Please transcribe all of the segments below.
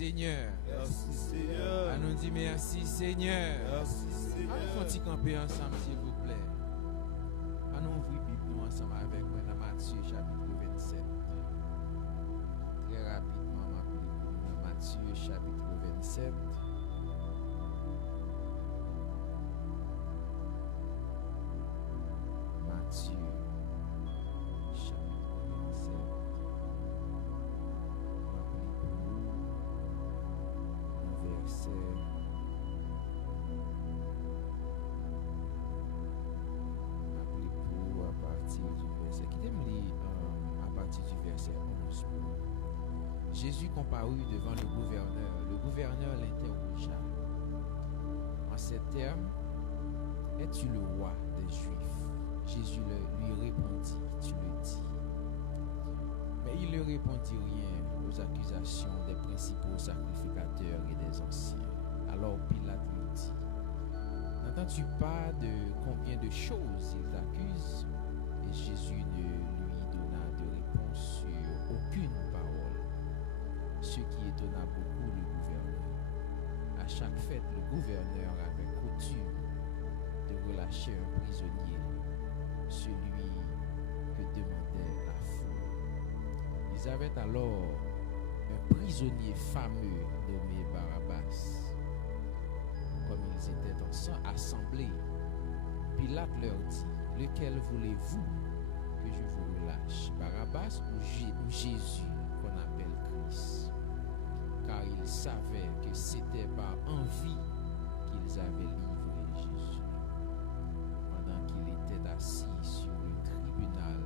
Seigneur. Merci Seigneur. On nous dit merci Seigneur. Merci Seigneur. On va camper ensemble s'il vous plaît. On ouvre la Bible ensemble avec moi dans Matthieu chapitre 27. Très rapidement, dans Matthieu chapitre 27. Matthieu chapitre 27. Verset. Appelez-vous à partir du verset. À partir du verset 11. Jésus comparut devant le gouverneur. Le gouverneur l'interrogea. En ces termes, es-tu le roi des Juifs? Jésus lui répondit, tu le dis. Mais il ne répondit rien aux accusations des principaux sacrificateurs et des anciens. Alors Pilate lui dit, n'entends-tu pas de combien de choses ils t'accusent? Et Jésus ne lui donna de réponse sur aucune parole, ce qui étonna beaucoup le gouverneur. À chaque fête, le gouverneur avait coutume de relâcher un prisonnier, celui que demandait la foule. Ils avaient alors un prisonnier fameux nommé Barabbas. Comme ils étaient assemblés, Pilate leur dit, lequel voulez-vous que je vous relâche, Barabbas ou Jésus qu'on appelle Christ? Car ils savaient que c'était par envie qu'ils avaient livré Jésus. Pendant qu'il était assis sur le tribunal,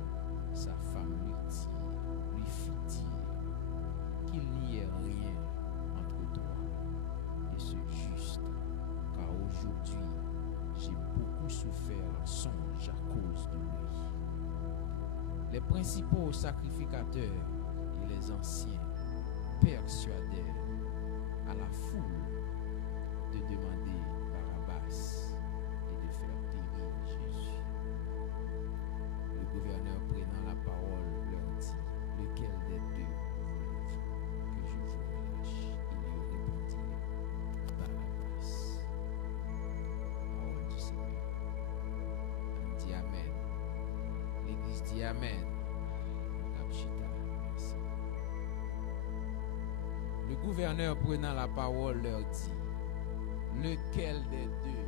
sa femme lui fit dire qu'il n'y ait rien entre toi et ce juste, car aujourd'hui j'ai beaucoup souffert en songe à cause de lui. Les principaux sacrificateurs et les anciens persuadèrent à la foule de demander Barabbas et de faire périr Jésus. Le gouverneur prenant la parole leur dit, lequel des deux voulez-vous que je vous relâche? Il lui répondit, Barabbas. Parole du Seigneur. On dit Amen. L'Église dit Amen. Merci. Le gouverneur prenant la parole leur dit, lequel des deux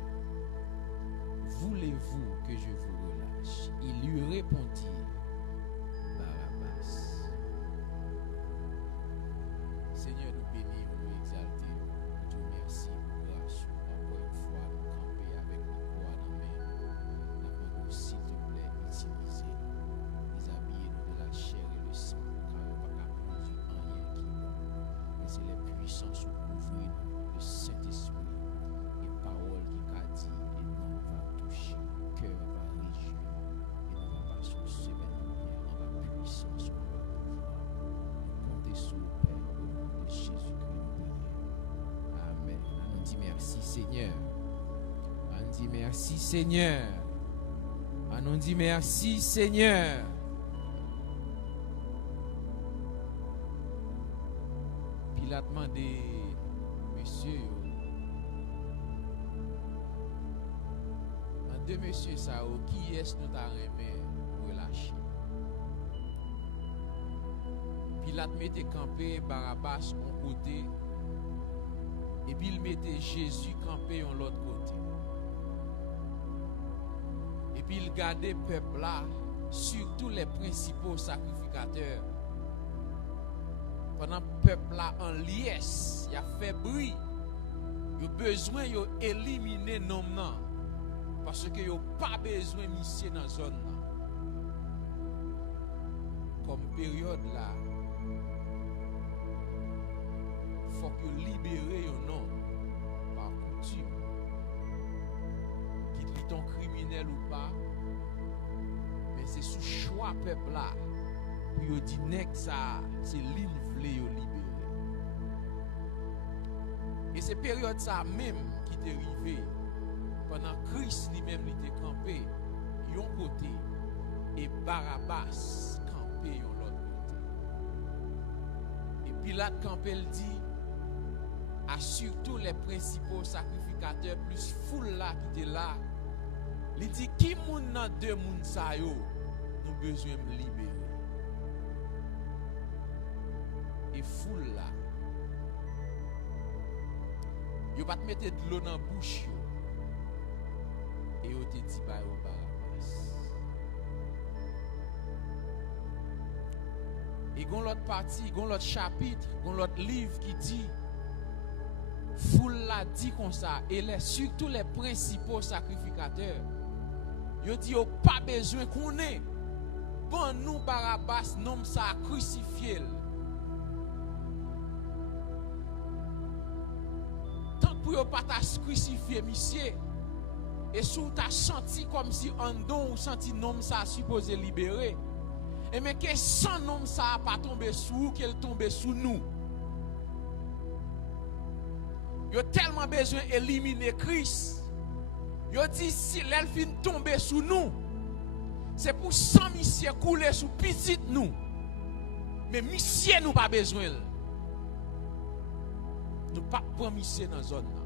voulez-vous que je vous relâche? Il lui répondit, Barabbas. Seigneur, nous bénissons, nous exaltons, nous te remercions pour grâce. Encore une fois, nous camper avec nos croix dans la main. Nous demandons, s'il te plaît, utilisez-nous, déshabillez-nous de la chair et le sang, car nous ne pouvons pas produire rien qui nous. Mais c'est les puissances sous couvrir le Saint-Esprit et parole qui qu'a dit et nous va toucher, cœur va réjouir et nous va passer une semaine entière en la puissance, en la pouvoir. Nous comptons sur le Père au nom de Jésus que nous prions. Amen. On dit merci Seigneur. On dit merci Seigneur. On dit merci Seigneur. Pilate demandé, monsieur, en deux monsieur ça, qui est-ce que nous avons relâché? Pilate mettait campé Barabbas en côté, et puis il mettait Jésus campé en l'autre côté. Et puis il gardait le peuple là, surtout les principaux sacrificateurs. Pendant le peuple là en liesse, il a fait bruit. Il a besoin d'éliminer nom nan. Parce que il a pas besoin de misser dans la zone là. Comme période là, il faut que libérer un nom par coutume. Qu'il est ton criminel ou pas, mais c'est sous choix peuple là. Puis il dit nek ça, c'est l'in vle yo libérer. Et c'est période ça même qui t'est arrivé pendant Christ lui-même il était campé yon côté et Barabbas campé yon l'autre côté. Et Pilate campé il dit à surtout les principaux sacrificateurs plus foule là qui était là. Il dit qui moun nan deux moun sa yo, nous besoin de libérer. Et foule là, yo pas te mettre de l'eau dans bouche yo. Et yo te dit ba yo Barabbas. Et gon l'autre partie, gon l'autre chapitre, gon l'autre livre qui dit foule la dit comme ça et surtout les principaux sacrificateurs. Yo dit yo pas besoin qu'on ait bon nous Barabbas nom ça crucifié. Tant pour yo pas ta crucifier monsieur et sous ta senti comme si en don ou senti nom ça supposé libérer. Et mais que sans nom ça pas tomber sous qu'elle tombe sous nous. Yo tellement besoin d'éliminer Christ. Yo dit si l'elfine tombe sous nous, c'est pour sans monsieur couler sous petit nous. Mais monsieur nous pas besoin. Nous pas prendre monsieur dans zone là.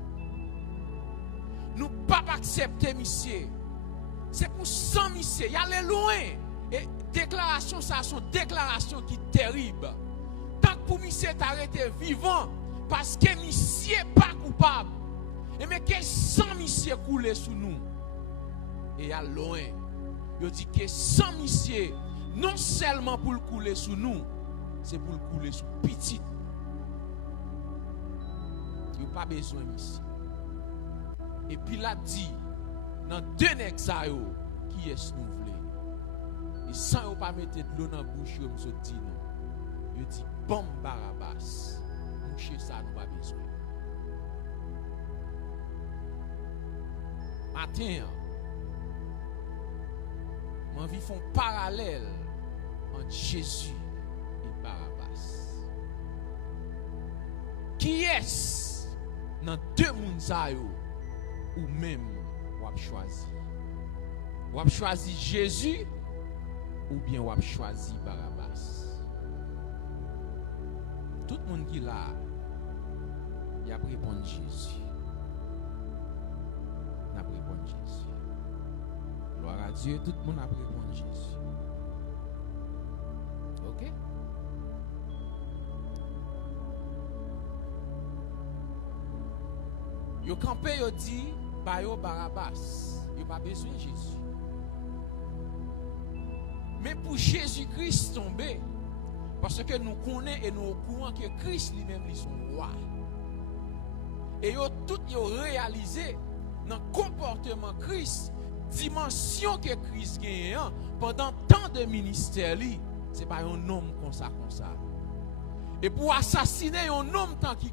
Nous pas accepter monsieur. C'est pour sans monsieur, y aller loin. Et déclaration ça sont déclarations qui terrible. Tant que pour monsieur t'arrêter vivant parce que monsieur pas coupable. Et mais que sans monsieur couler sous nous. Et à loin. Il dit que sans monsieur non seulement pour le couler sous nous, c'est pour le couler sous petit. Il n'y a pas besoin de monsieur. Et puis là dit dans deux nexayo qui est nous voulons. Et sans ne pas mettre de l'eau dans la bouche, je me dis non. Je dis bon Barabbas. Boucher ça, nous pas besoin. Matin, mon vie font parallèle entre Jésus et Barabbas. Qui est-ce dans deux mondes ou même ou a choisi? Ou a choisi Jésus ou bien ou a choisi Barabbas? Tout le monde qui là, il a répondu Jésus. Il a répondu Jésus. Gloire à Dieu, tout le monde a répondu Jésus. Ok? Yo campé, yo dit, bah yo Barabbas. Yo pas besoin de Jésus. Mais pour Jésus-Christ tomber, parce que nous connaissons et nous au courant que Christ lui-même est son roi. Et yo tout yo réalisé dans le comportement Christ, dimension que Christ gagne pendant tant de ministères, c'est pas un homme comme ça. Et pour assassiner un homme tant que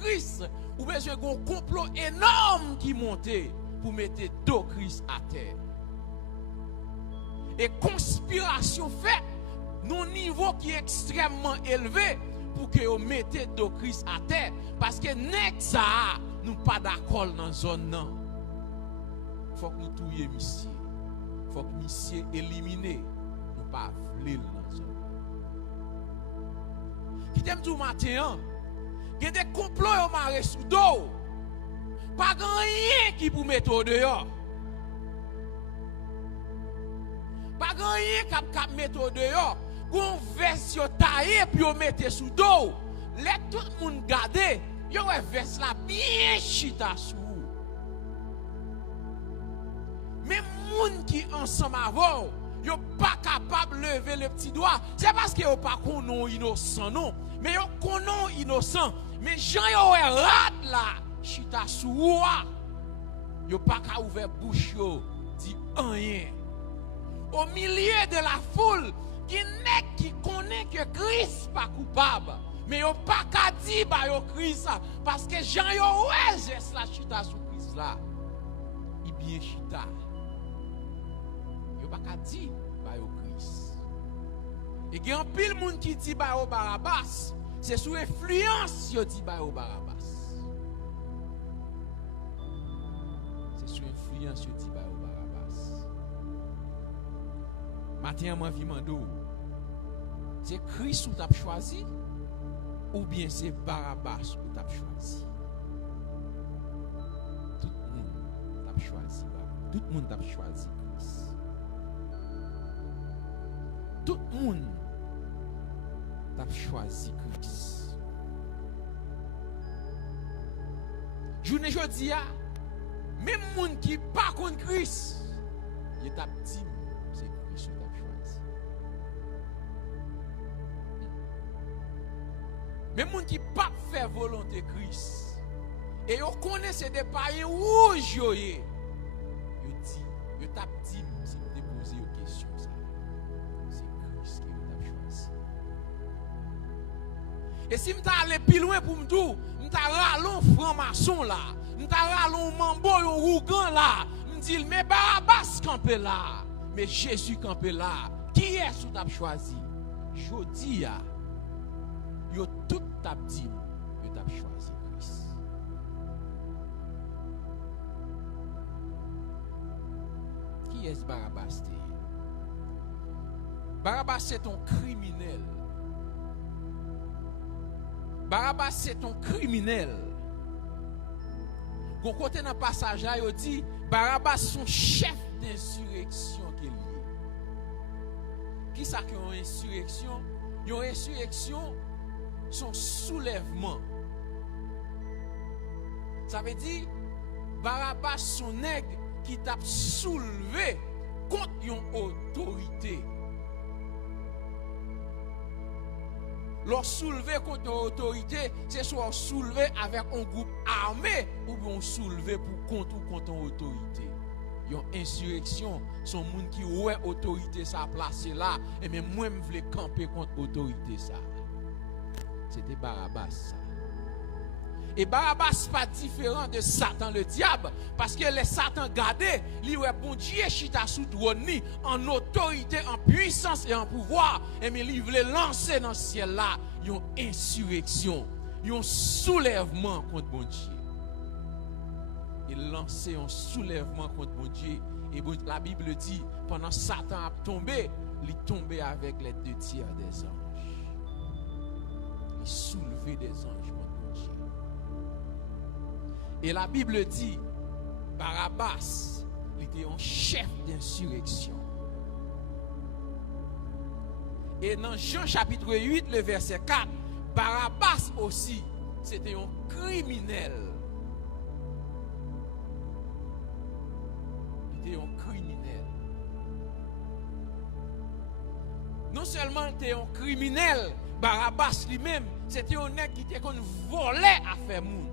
Christ, ou besoin d'un complot énorme qui montait pour mettre deux Christ à terre. Et conspiration faite non niveau qui est extrêmement élevé pour que vous mettez deux Christ à terre. Parce que ça, nous pas d'accord dans la zone. Il faut que nous touillions monsieur. Il faut que monsieur éliminer. Nous pas vouloir dans la zone. Qui t'aime tout matin, il y a des complots au maré sous dos. Pas rien qui pour mettre au dehors. Pas rien qui mettre au dehors. Gon version taillée puis on mette sous dos. Let tout le monde garder. Yo veste la bien chita sous. Mais moun qui ensemble avant, yo pas capable lever le petit doigt. C'est parce que yo pas konon innocent non, mais yo konon innocent. Mais Jean yo rat là, chita sous. Yo pas ka ouvert bouche yo, dit rien. Au milieu de la foule, qui connaît que Christ pas coupable, mais yo pas ka di ba yo Christ parce que Jean yo ouais geste la chita sous Christ là. Il bien chita. Yo pas ka di ba yo Christ. Et gen pile moun qui dit ba yo Barabbas, c'est sous influence yo dit ba yo Barabbas. C'est sous influence yo dit ba yo Barabbas. Matin moi vi mando. C'est Christ ou t'as choisi ou bien c'est Barabbas ou t'as choisi? choisi. Tout le monde t'a choisi Christ. Tout le monde t'a choisi Christ. Journée jodi a, même monde qui pas contre Christ, il t'a dit c'est Christ qui t'a choisi. Même monde qui pas faire volonté Christ et on connaît ces des païens rouges yo dit, yo t'a dit si vous déposez une question ça. C'est Christ qui t'a choisi. Et si m'ta aller plus loin pour m'dou, m'ta ralon franc-maçon là, m'ta ralon mambo yon rougan là, m'dit mais Barabbas campé là, mais Jésus campé là. Qui est-ce que t'as choisi? Jodi a yo tout t'a dit, yo t'a choisi Christ. Qui est Barabbas? Barabbas c'est un criminel. Barabbas c'est un criminel. Gon côté dans passage là, il dit Barabbas son chef d'insurrection qu'il est. Qui ça qui une insurrection? Une insurrection son soulèvement. Ça veut dire Barabbas son nègre qui t'a soulevé contre une autorité. Leur soulever contre l'autorité, c'est soit soulever avec un groupe armé ou bien soulever pour contre ou contre l'autorité. Yon insurrection, son monde qui ouais autorité ça placé là et même moi me voulais camper contre l'autorité ça. C'était Barabbas ça. Et Barabbas pas différent de Satan le diable parce que les Satan gardé, lui ouais bon Dieu chita sous trône en autorité, en puissance et en pouvoir et mais lui voulait lancer dans le ciel là une insurrection, un soulèvement contre bon Dieu. Il lançait un soulèvement contre bon Dieu et la Bible dit pendant Satan a tombé, il tombait avec les 2 tiers des anges. Il soulevait des anges contre bon Dieu. Et la Bible dit, Barabbas, il était un chef d'insurrection. Et dans Jean chapitre 8, le verset 4, Barabbas aussi, c'était un criminel. Il était un criminel. Non seulement il était un criminel, Barabbas lui-même, c'était un nègre qui était qu'on volait à faire moun.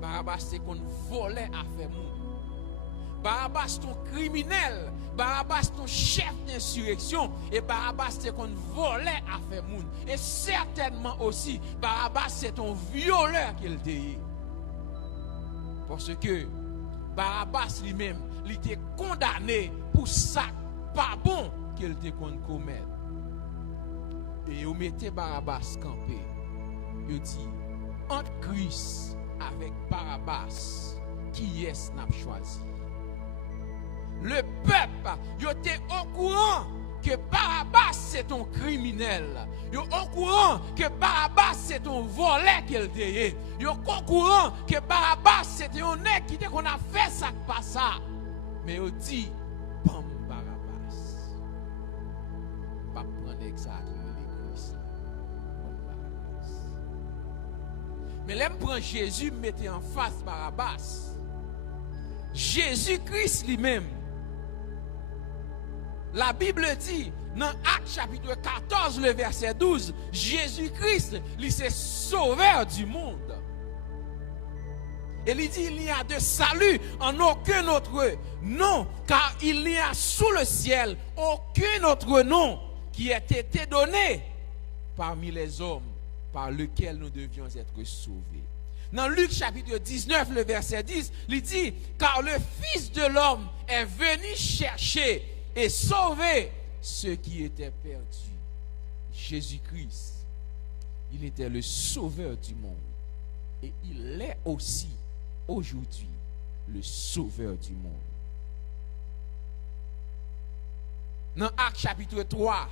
Barabbas c'est qu'on volait à faire moun. Barabbas ton criminel, Barabbas ton chef d'insurrection et Barabbas c'est qu'on volait à faire moun. Et certainement aussi Barabbas c'est ton violeur qu'il était. Parce que Barabbas lui-même, il était condamné pour ça pas bon qu'il était qu'on commettre. Et il mettait Barabbas campé. Il dit entre Christ avec Barabbas, qui est-ce n'a choisi? Le peuple, il était au courant que Barabbas c'est un criminel. Il est au courant que Barabbas c'est un voleur qu'il était. Il est au courant que Barabbas c'était un nègre qui qu'on a fait ça pas ça. Mais il dit bam Barabbas. Pas prendre exactement les Christ. Mais l'aime prend Jésus mettait en face Barabbas. Jésus-Christ lui-même. La Bible dit dans Actes chapitre 14 le verset 12, Jésus-Christ lui c'est sauveur du monde. Et il dit il n'y a de salut en aucun autre nom, car il n'y a sous le ciel aucun autre nom qui ait été donné parmi les hommes par lequel nous devions être sauvés. Dans Luc chapitre 19, le verset 10, il dit, car le Fils de l'homme est venu chercher et sauver ceux qui étaient perdus. Jésus-Christ, il était le sauveur du monde. Et il est aussi, aujourd'hui, le sauveur du monde. Dans Actes chapitre 3,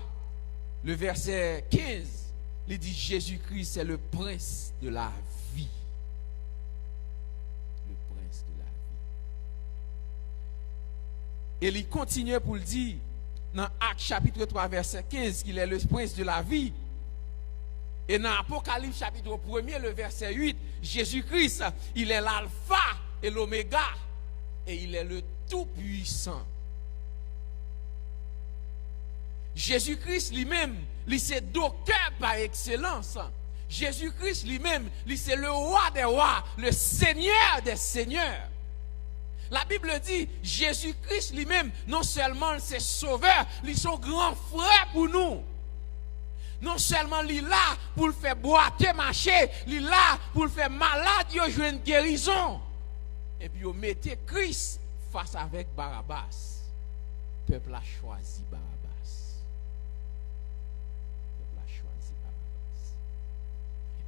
le verset 15, il dit Jésus-Christ est le prince de la vie. Le Et il continue pour le dire dans Actes chapitre 3 verset 15 qu'il est le prince de la vie. Et dans Apocalypse chapitre 1 le verset 8, Jésus-Christ, il est l'alpha et l'oméga et il est le tout-puissant. Jésus-Christ lui-même, il c'est docteur par excellence. Jésus-Christ lui-même, il c'est le roi des rois, le seigneur des seigneurs. La Bible dit, Jésus-Christ lui-même, non seulement c'est sauveur, il est son grand frère pour nous. Non seulement il est là pour le faire boiter, marcher, il est là pour le faire malade, il jouer une guérison. Et puis, il mettait Christ face avec Barabbas. Le peuple a choisi Barabbas.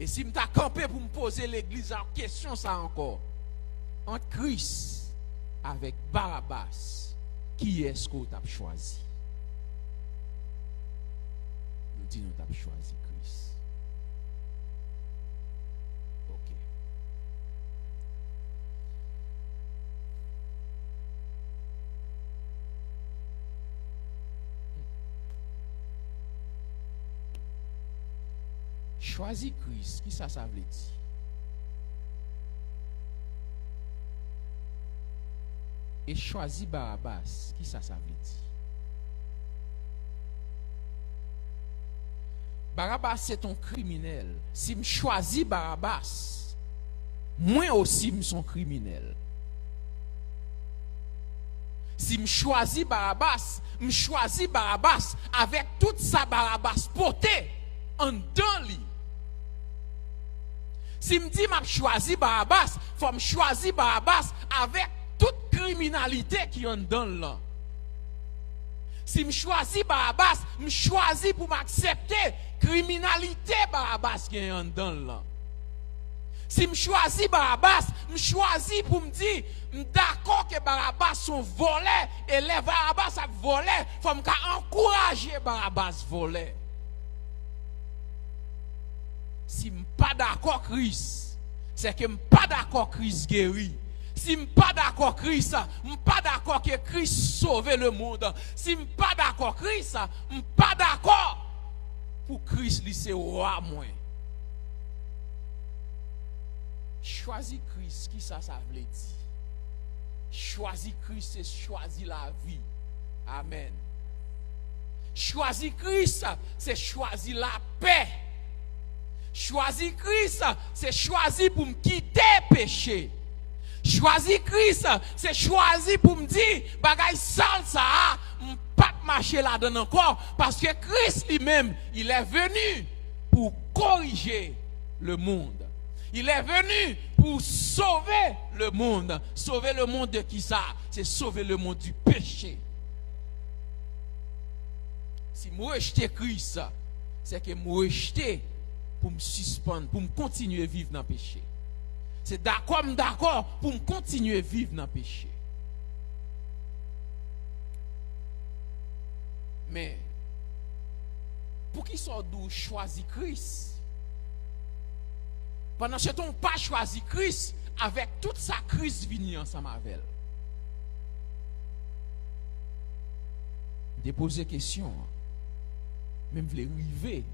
Et si je suis campé pour me poser l'église en question, ça encore. Entre Christ avec Barabbas, qui est-ce que tu as choisi? Nous disons que tu as choisi Christ. Ok. Choisis Christ, qui ça veut dire? Et choisis Barabbas, qui ça veut dire? Barabbas c'est un criminel. Si je choisis Barabbas, moi aussi je suis un criminel. Si je choisis Barabbas, je choisis Barabbas avec toute sa Barabbas portée en dedans lui. Si me dit je choisis Barabbas, faut me choisir Barabbas avec toute criminalité qui est en dedans là. Si je choisis Barabbas, je choisis pour m'accepter criminalité Barabbas qui est en dedans là. Si je choisis Barabbas, je choisis pour me dire d'accord que Barabbas sont volés et les Barabbas a volé, faut m'encourager Barabbas voler. Si je ne suis pas d'accord Christ, c'est que je ne suis pas d'accord Christ guéri. Si je ne suis pas d'accord Christ, je ne suis pas d'accord que Christ sauve le monde. Si je ne suis pas d'accord Christ, je ne suis pas d'accord pour Christ lui c'est roi moi. Choisis Christ, qui ça veut dire? Choisis Christ, c'est choisir la vie. Amen. Choisis Christ, c'est choisir la paix. Choisir Christ, c'est choisir pour me quitter péché. Choisir Christ, c'est choisir pour me dire, bagay sale ça, pas marcher là-dedans encore, parce que Christ lui-même, il est venu pour corriger le monde. Il est venu pour sauver le monde. Sauver le monde de qui ça? C'est sauver le monde du péché. Si moi rejeter Christ, c'est que moi rejeter pour me suspendre, pour me continuer à vivre dans le péché. C'est d'accord pour me continuer à vivre dans le péché. Mais, pour qui soit d'où choisir Christ? Pendant ce temps, on pas choisi Christ avec toute sa crise venue ensemble avec elle. Déposer question, même vous arriver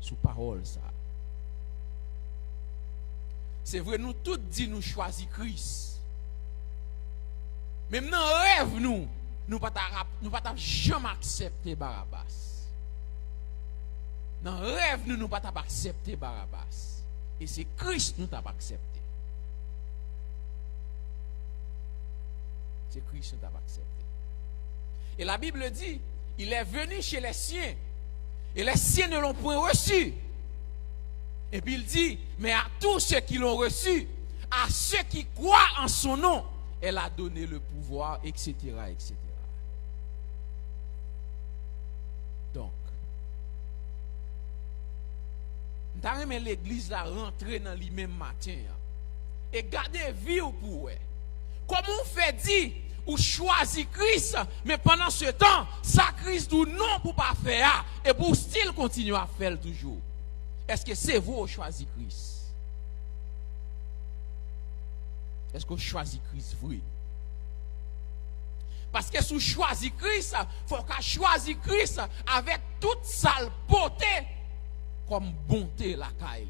sous parole ça. C'est vrai, nous tous dit nous choisir Christ. Même dans le rêve, nous pas jamais accepter Barabbas. Dans le rêve, nous pas accepter Barabbas. Et c'est Christ nous t'a accepté. C'est Christ nous t'a accepté. Et la Bible dit, il est venu chez les siens. Et les siens ne l'ont point reçu. Et puis il dit, mais à tous ceux qui l'ont reçu, à ceux qui croient en son nom, elle a donné le pouvoir, etc., etc. Donc, nous avons l'église là rentrer dans lui-même matin. Et garder vie pour elle. Comment on fait dire, ou choisir Christ, mais pendant ce temps, ça Christ ou non pour pas faire, et pour still continuer à faire toujours. Est-ce que c'est vous qui choisissez Christ? Est-ce que vous choisissez Christ vrai? Parce que si vous choisissez Christ, il faut qu'on choisisse Christ avec toute sa beauté comme bonté la caille.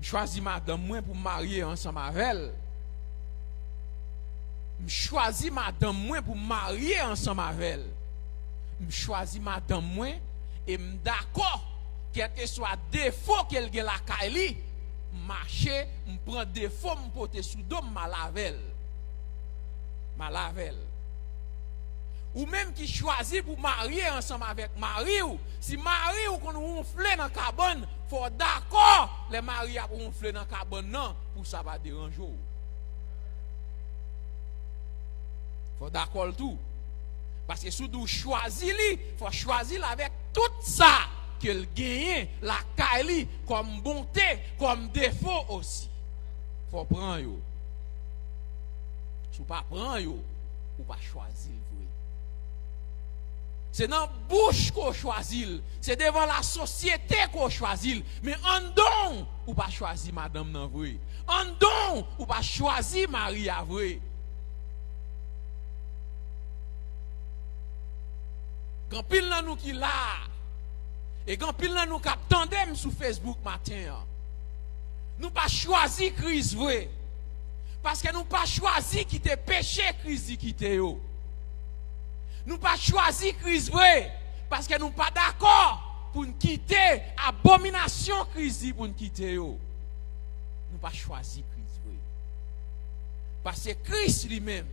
Je choisis madame moi pour marier ensemble avec elle. Je choisis madame moi pour marier ensemble avec elle. Je choisis madame moi et je suis d'accord, quel que soit défaut qu'elle a la caille, marcher, je prends défaut, je porte sous dos, je lavel. Ou même qui choisit pour marier ensemble avec mari ou si mari ou qu'on ronfle dans cabane, faut d'accord les maris à ronfler dans cabane non pour ça va déranger. Faut d'accord tout. Parce que si vous choisissez, il faut choisir avec tout ça qu'il gagne la caille comme bonté, comme défaut aussi. Faut prendre yo. Si vous pas prendre yo, ou pas choisir vrai. C'est dans la bouche qu'on choisit, c'est devant la société qu'on choisit, mais en don ou pas choisir madame nan vrai. En don ou pas choisir Marie à vrai. Quand pile nan nous qui là et quand pile nan nous qui attendem sur Facebook matin. Nous pas choisi Christ vrai. Parce que nous pas choisi quitter péché Christ quitter yo. Nous pas choisi Christ vrai parce que nous pas d'accord pour nous quitter abomination Christ pour nous quitter yo. Nous pas choisi Christ vrai. Parce que Christ lui-même,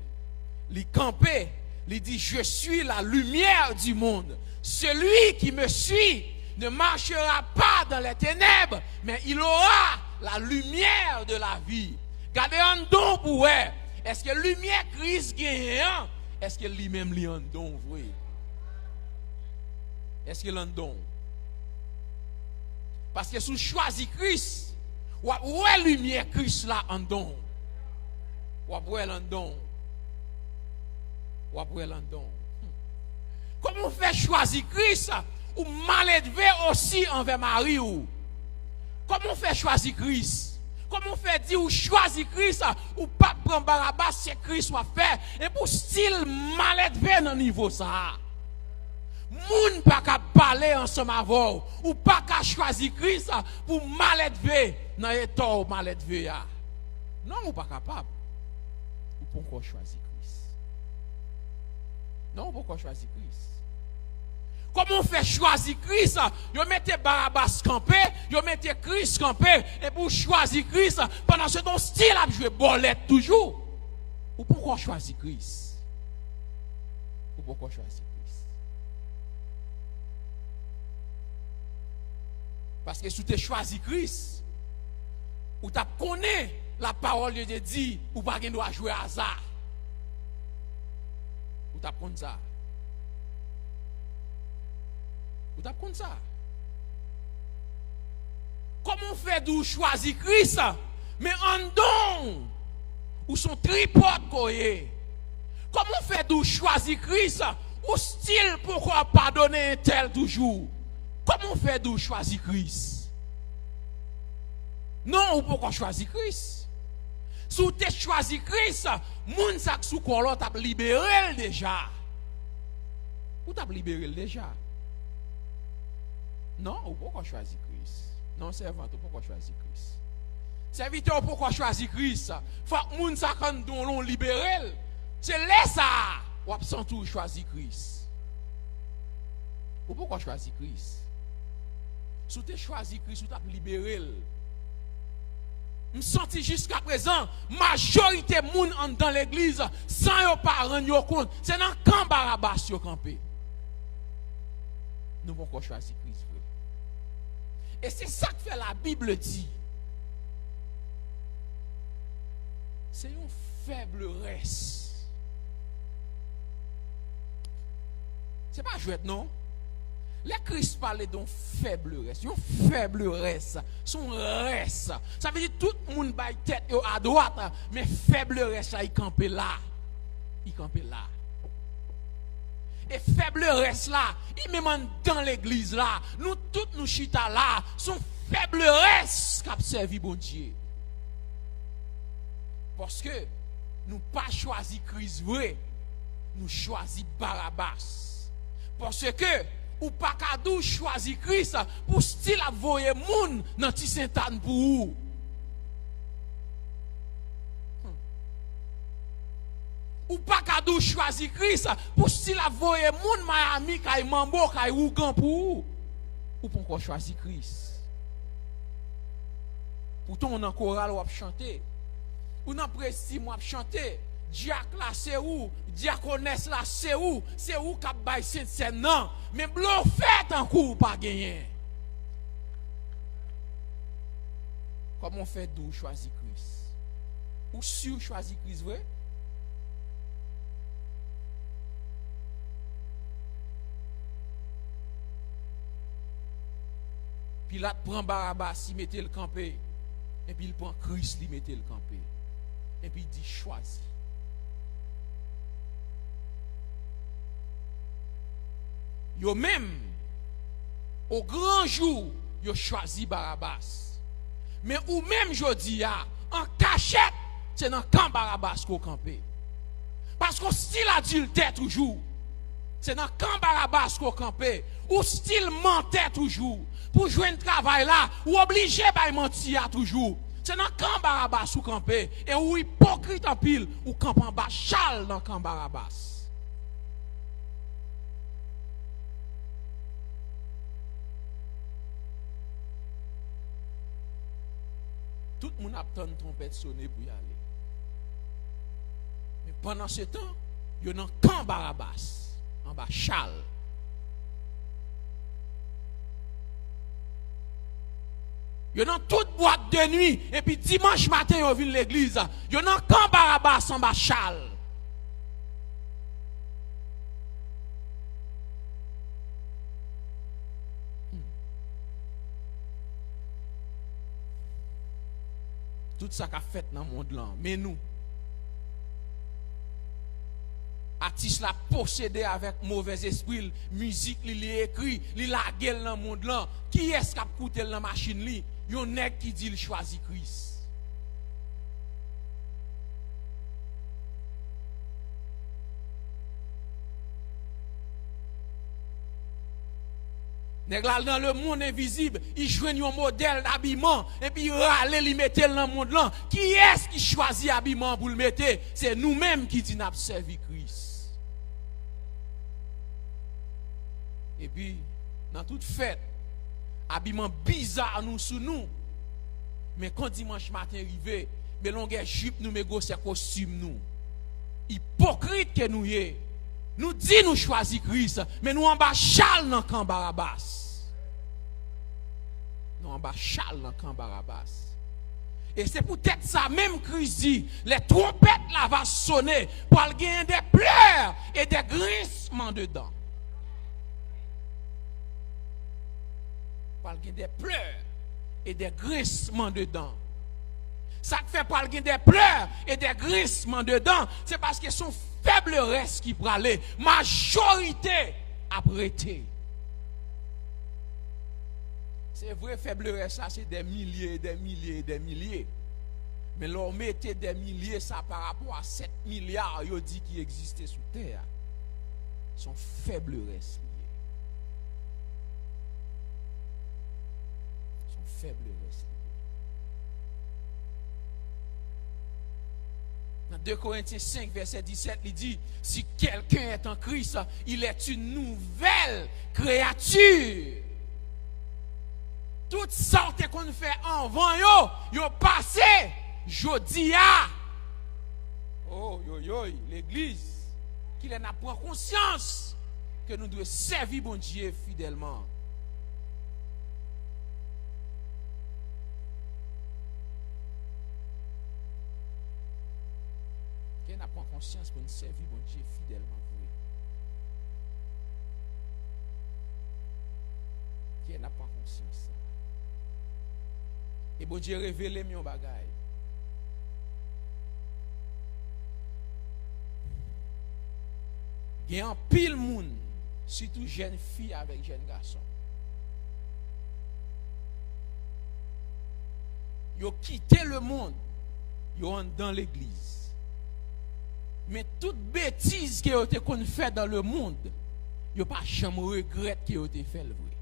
il campé, il dit je suis la lumière du monde. Celui qui me suit ne marchera pas dans les ténèbres, mais il aura la lumière de la vie. Gardez un don pour elle. Est-ce que lumière Christ gagne? Est-ce que lui-même lui un don vrai? Est-ce qu'il a un don? Parce que si vous choisissez Christ, ou est lumière Christ là en don? Ou est un don? Ou est un don? Comment on fait choisir Christ ou mal élevé aussi envers Marie ou? Comment on fait choisir Christ? Comment on fait dire ou choisir Christ ou pas prendre Barabbas c'est Christ soit fait et pour style mal élevé dans niveau ça. Moun pas qu'à parler ensemble avant ou pas qu'à choisir Christ pour mal élevé dans état mal élevé ya. Non ou pas capable. Ou pourquoi choisir Christ? Non pourquoi choisir Christ? Comment on fait choisir Christ? Vous mettez Barabbas campé, vous mettez Christ campé, et pour choisir Christ, pendant ce temps, style a joué bolette toujours. Ou pourquoi choisir Christ? Ou pourquoi choisir Christ? Parce que si tu as choisi Christ, ou tu connais la parole de Dieu dit, ou pas qu'il doit jouer hasard. Ou tu connais ça. Vous avez compris ça? Comment on fait d'où choisir Christ? Mais en don, ou son tripode koye. Comment on fait d'où choisir Christ? Ou style pourquoi pardonner un tel toujours? Comment on fait d'où choisir Christ? Non, ou pourquoi choisir Christ? Si vous avez choisi Christ, moun sak sou kolon t'a libéré déjà. Ou t'a libéré déjà? Non, ou pourquoi choisir Christ? Non, servant, ou pourquoi choisir Christ? Serviteur, pourquoi choisir Christ? Faut que moun sa kan don l'on libéré. C'est là ça, ou absent tout choisir Christ. Ou pourquoi choisir Christ? Si tu choisi Christ, ou t'as libéré. Je sens jusqu'à présent, majorité moun dans l'église, sans yon pas rendre compte, c'est dans le camp Barabbas yon campé. Nous pourquoi choisir Christ? Et c'est ça que fait la Bible dit. C'est une faiblesse. C'est pas jouet, non? Les Christ parlait d'une faiblesse. Une faiblesse. Son reste. Ça veut dire tout le monde baille tête à droite, mais faiblesse, il campe là. Il campe là. Et faiblesse là, il même dans l'église là, nous toutes nous chita là, sont faiblesse qui a servi bon Dieu. Parce que nous pas choisi Christ vrai, nous choisi Barabbas. Parce que ou pas kadou choisi Christ pour style avoyer moun dans ti Saint-Anne pour ou. Ou pas kadou choisi Christ pour style avoyer moun Miami kay Mambo kay Ougan pour ou pour encore choisi Christ. Pourtant on en chorale ou chanter. Ou nan presti moi chanter. Diak là c'est où? Diaconesse là c'est où? C'est où k'ap bay Saint-Seine non? Mais blo fait en coup pas gagner. Comment on fait d'où choisir Christ? Ou sur choisir Christ vrai? Pilate prend Barabbas, il mettait le campé. Et puis il prend Christ, il mettait le campé. Et puis il dit choisis. Yo même, au grand jour, yo choisi Barabbas. Mais ou même jodi a, en cachette, c'est dans le camp Barabbas qu'on campé. Parce qu'on style adultère toujours. C'est dans le camp Barabbas qu'on campé. Ou style mentait toujours. Pour jouer un travail là, ou obligé de mentir toujours. C'est dans le camp Barabbas ou campé. Et ou hypocrite en pile, ou camp en bas, chal dans le camp Barabbas. Tout le monde attend une trompette sonner pour y aller. Mais pendant ce temps, il y a un camp Barabbas, en bas, chal. Il y a toute boîte de nuit, et puis dimanche matin, ils viennent l'église. Il y a un camp Barabbas, en bas, chal. Tout ça qu'a fait dans le monde là. Mais nous, artistes la possédé avec mauvais esprit, musique li écrit, li la gueule dans le monde là. Qui est-ce qui a coûté dans la machine li? Yon nèg qui dit il choisit Christ. Nèg là dans le monde invisible, il joignent un modèle d'habillement et puis il râle, il mettent dans le monde là. Qui est-ce qui choisit habillement pour le mettre? C'est nous-mêmes qui dit n'a servi Christ. Et puis dans toute fête, habillement bizarre nous sous nous. Mais quand dimanche matin arrivé, mais longueur jupe nous mais gros costume nous. Hypocrite que nous y est. Nous dit nous choisir Christ, mais nous en bas chal dans camp Barabbas. Nous en bas chal dans camp Barabbas. Et c'est peut-être ça même Christ dit, les trompettes là va sonner pour gagner des pleurs et des grincements dedans. Pour gagner des pleurs et des grincements dedans. Ça fait pour gagner des pleurs et des grincements dedans, c'est parce que son faible reste qui pralé, majorité a prêté. C'est vrai, faible reste, ça c'est des milliers, des milliers, des milliers. Mais l'on mettait des milliers, ça par rapport à 7 milliards, yo dit qui existait sous terre. Son faible reste lié. Son faible reste lié. Dans 2 Corinthiens 5, verset 17, il dit, si quelqu'un est en Christ, il est une nouvelle créature. Toutes sortes qu'on fait en vent, yo passé, jodi a. Oh, l'église, qu'il en a pris conscience que nous devons servir bon Dieu fidèlement. N'a pas conscience pour nous servir bon Dieu fidèlement pour lui. Qui n'a pas conscience ça. Et bon Dieu révèle mon bagay. Il y a un pile monde, surtout jeune fille avec jeune garçon. Ils ont quitté le monde. yo en dans l'église. Mais toute bêtise que yo te kon fait dans le monde, yo pas jamais regret que yo te fait le vrai.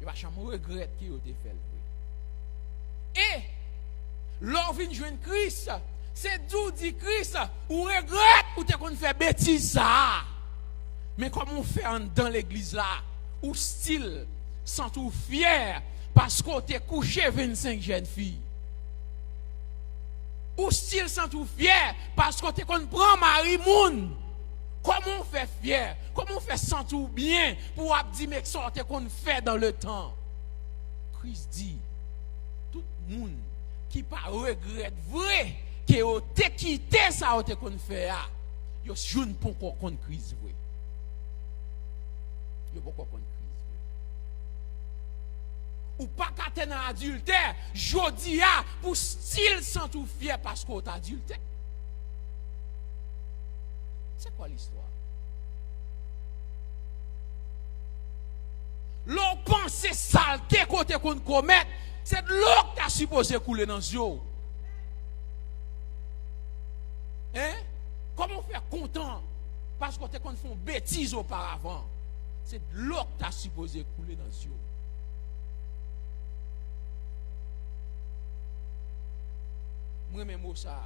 Yo pas jamais regret que yo te fait le vrai. Et l'on vient joindre Christ, c'est d'où dit Christ, ou regrette ou te kon fait bêtise ça. Mais comme on fait dans l'église là, ou style, sans tout fier, parce qu'on t'est couché 25 jeunes filles. Ou style sans tout fier, parce qu'on t'est qu'on prend Marie Moun. Comment on fait fier? Comment on fait sans tout bien pour dire mais ça qu'on fait dans le temps? Christ dit, tout le monde qui pas regrette vrai, que on t'est quitté ça qu'on fait, yo joue pour qu'on Christ vrai. Pourquoi qu'on crise ou pas qu'à tenir adultère jodi a pour style sans tout fier parce qu'on est adultère. C'est quoi l'histoire? L'on pense saleté côté qu'on commet, c'est l'eau qui a supposé couler dans yeux. Hein? Comment faire content parce qu'on te qu'on font bêtises auparavant? C'est de l'eau que tu as supposé couler dans les yeux. Moi-même, ça,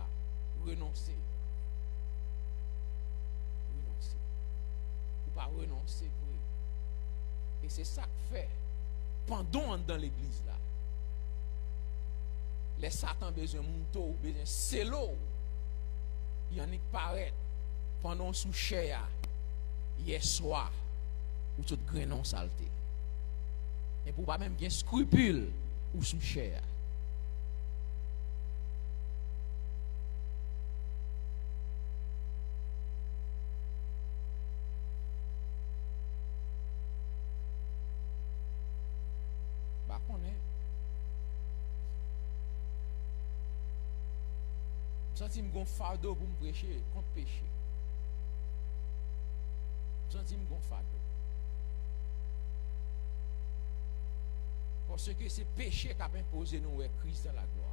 renoncer. Renoncer. Ou pas renoncer. Et c'est ça que fait, pendant dans l'église là, les Satan besoin de monter, besoin de célo. Il y en a qui paraît pendant sous chair hier soir. Ou tout grenon saleté. Et pour pas même bien scrupule ou sous chair. Bah qu'on est. Senti m'gon fardeau pour me prêcher contre péché. Senti m'gon fardeau. Parce que c'est péché qui a imposé nous avec Christ dans la gloire.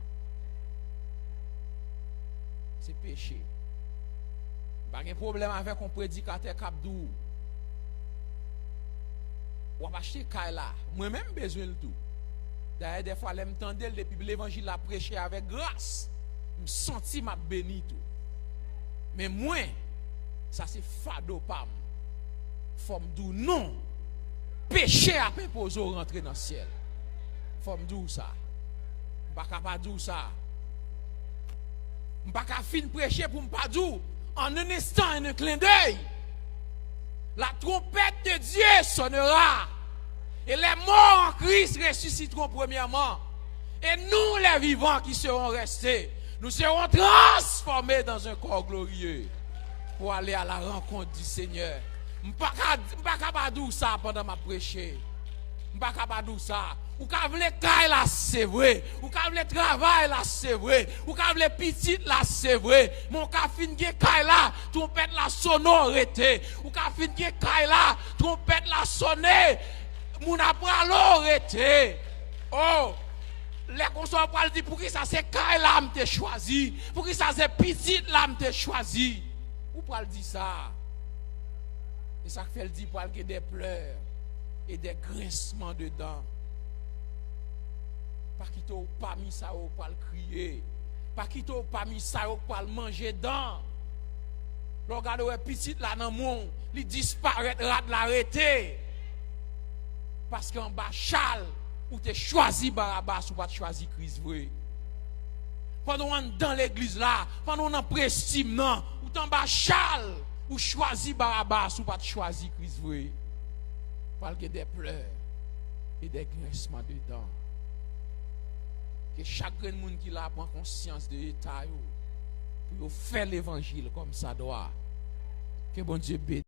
C'est péché. Pas de problème avec un prédicateur Kabdou. On va acheter Kaila. Moi-même besoin de tout. D'ailleurs, des fois, je m'entendais depuis l'évangile a prêché avec grâce. Je me sentis ma béni tout. Mais moi, ça c'est fado pam. Forme d'où non. Péché a imposé rentrer dans le ciel. Forme d'où ça. Pas capable d'où ça. Pas capable fin prêcher pour pas d'où. En un instant, en un clin d'œil, la trompette de Dieu sonnera. Et les morts en Christ ressusciteront premièrement. Et nous, les vivants qui seront restés, nous serons transformés dans un corps glorieux pour aller à la rencontre du Seigneur. Je ne suis pas capable d'où ça pendant ma prêcher. Je ne suis pas capable d'où ça. Ou ka vle kay là c'est vrai, ou ka vle travail là c'est vrai, ou ka vle petit là c'est vrai, mon ka fin gen kay là, trompette la sonorité, ou ka fin gen kay là, trompette la sonner, moun apra l'orité. Oh, les consommateurs parlent dit pour qui ça c'est kay là m'te choisi, pour qui ça c'est petit là m'te choisi. Ou pral dit ça? Et ça fait le dit pour qu'il y ait des pleurs et des grincements dedans. Pas quitter pas mis ça au pour le crier. Pas quitter pas mis ça au pour le manger dedans. Regardez ouais petit là dans monde, il disparaîtra de l'arrêter. Parce qu'en bas chal ou tu choisi Barabbas ou pas choisi Christ vrai. Pendant on dans l'église là, pendant on en prestime non, ou t'en bas chal ou choisi Barabbas ou pas choisi Christ vrai. Parce qu'il y a des pleurs et des grincements dedans. Que chaque monde qui là prend conscience de l'état pour faire l'évangile comme ça doit. Que bon Dieu bénisse.